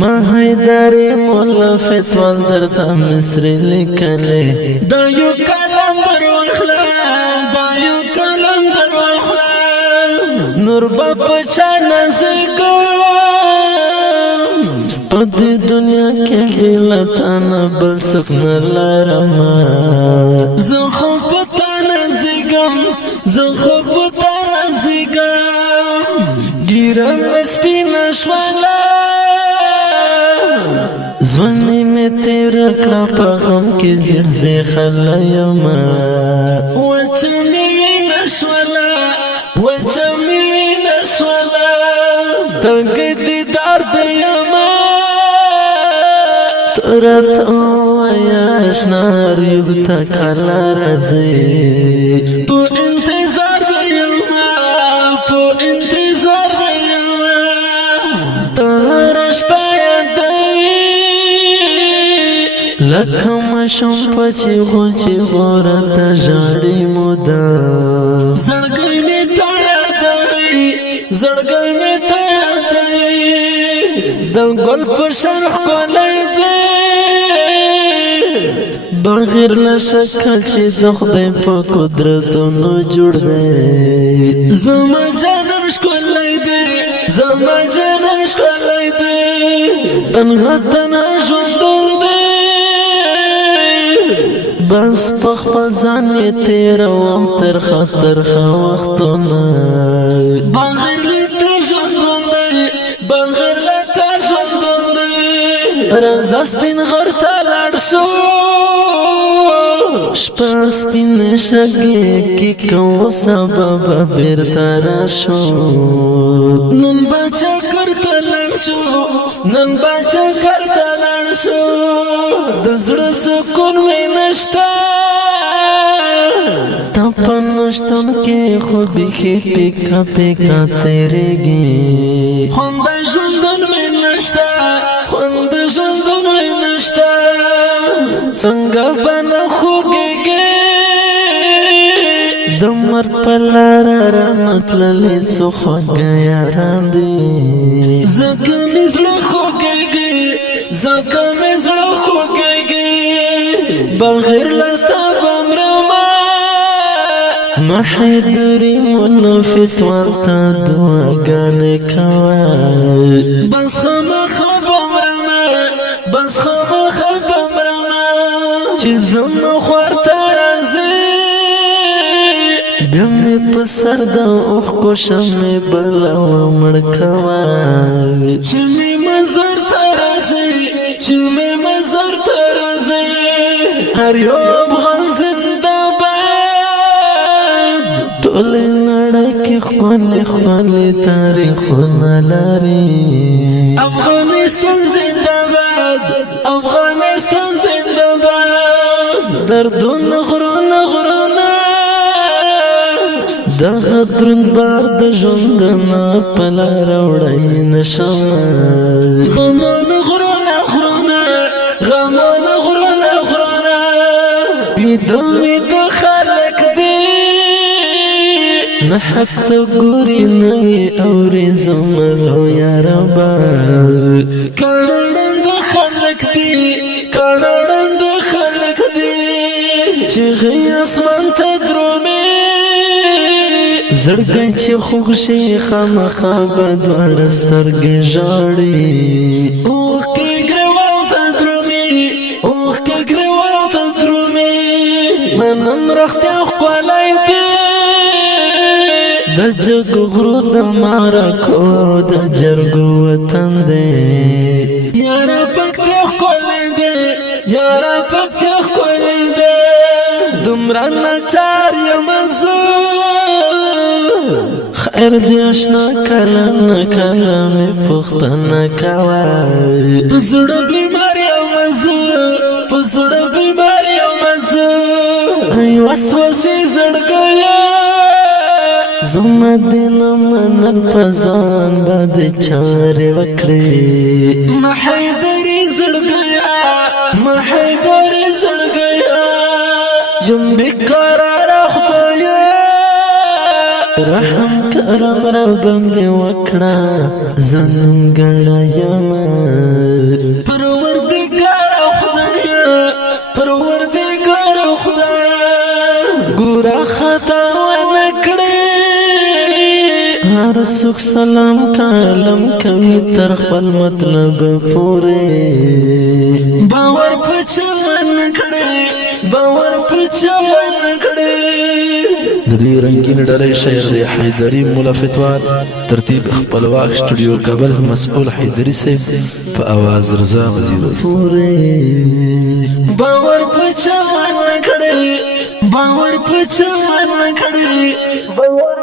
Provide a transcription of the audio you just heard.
ما حیدری مولا فتوال درتا مصر لکلے دا یو کلم در وخلا دا یو کلم در وخلا نور باپ چا نزگا پدی دنیا کے بیلتانا بل سکنا لارما زخو پتانا زگم زخو پتانا زگم گیرم اسپینا شوالا زونی میں تیرا کڑا پا غم کی زرز بے خلایما وچمی نشوالا وچمی نشوالا تنگ دیدار دیما تراتو ویاشنار یبتا کالا رازی پو انتظار دیما پو انتظار دیما تهرش پاید لکم شم پچی غوچی غورتا جاڑی مودا زڑگئی میں تیار دوئی زڑگئی میں تیار دوئی دم گل پر شرح کولی دی بغیر نشکل چی دخدی پا قدرتونو جوڑ دی زما جانم شکولی دی زما جانم شکولی دی تنها تنها جوندن دی بس پخ پزانی تیرا وقت تر خطر خواختونا بغیر لیتا جوندن دی بغیر لیتا جوندن دی رزا سپین غرطا لڑشو شپا سپین شگی کی کو سبب بیرتا راشو نن باچا کرتا لڑشو نن باچا کرتا لڑشو دزر سکون میں نشتا تپن نشتن کے خوبی کی پیکا پیکا تیرے گی خوند جندن میں نشتا خوند جندن میں نشتا سنگا بنا خوگی گی دمر پلارا رامت للی سو خوگا یاران دی زکا مزل خوگی گی زکا مزل خوگی گی بغیر لتا بمرما محیدری منفت والتا دعا گانے کوا بس خما خبم رما بس خما خبم رما چیزم خوارتا رازی بیمی پسر دا اوخ کشمی بلاو مڑکوا چمی مزر ترازی چمی مزر ترازی هر یو افغان زنده باد تولی نڑا کی خوانی خوانی تاریخونا لاری افغانستان زنده باد افغانستان زنده باد دردون غرون غرون دا غدرون بار دا جندنا پلا روڑای نشم غمان غرون غرون غمان غرون غرون بیدو بیدو خلق دی نحق تا گوری نوی اوری زمرو یا ربا کانڑن دا خلق دی کانڑن دا خلق دی چیغی اسمان تا درومی زړګی چې خوږ شي خامخا به دواړه سترګې ژاړي اوښکې ګریوان ته درومي اوښکې ګریوان ته درومي منم رښتیا ښکلی دی د جګو غرو د معرکو د جرګو وطن دی یاره پکتیا ښکلی دی یاره پکتیا ښکلی دی دومره ناچار یم زه خیر دی اشنا کلم نکلم پختن کوا پزړ بیمار یم زه پزړ بیمار یم زه وسوسې زړګیا زما دل منل پزان باد چارې وکړې محیدری زړګیا محیدری زړګیا یم بیقرار خدایا رحم رب دې وکړه زنګړه یم پروردګار خدای ګوره خطا ونه کړې هر څوک سلام کالم کوي تر خپل مطلب پورې باور په چا ونه کړې د دې رنگین ډلې شاعر دی حیدري مولا فتوار ترتیب خپلواک سټوډیو کابل مسؤل حیدري صاحب په आवाज رضا وزیر باور په چا ونه کړې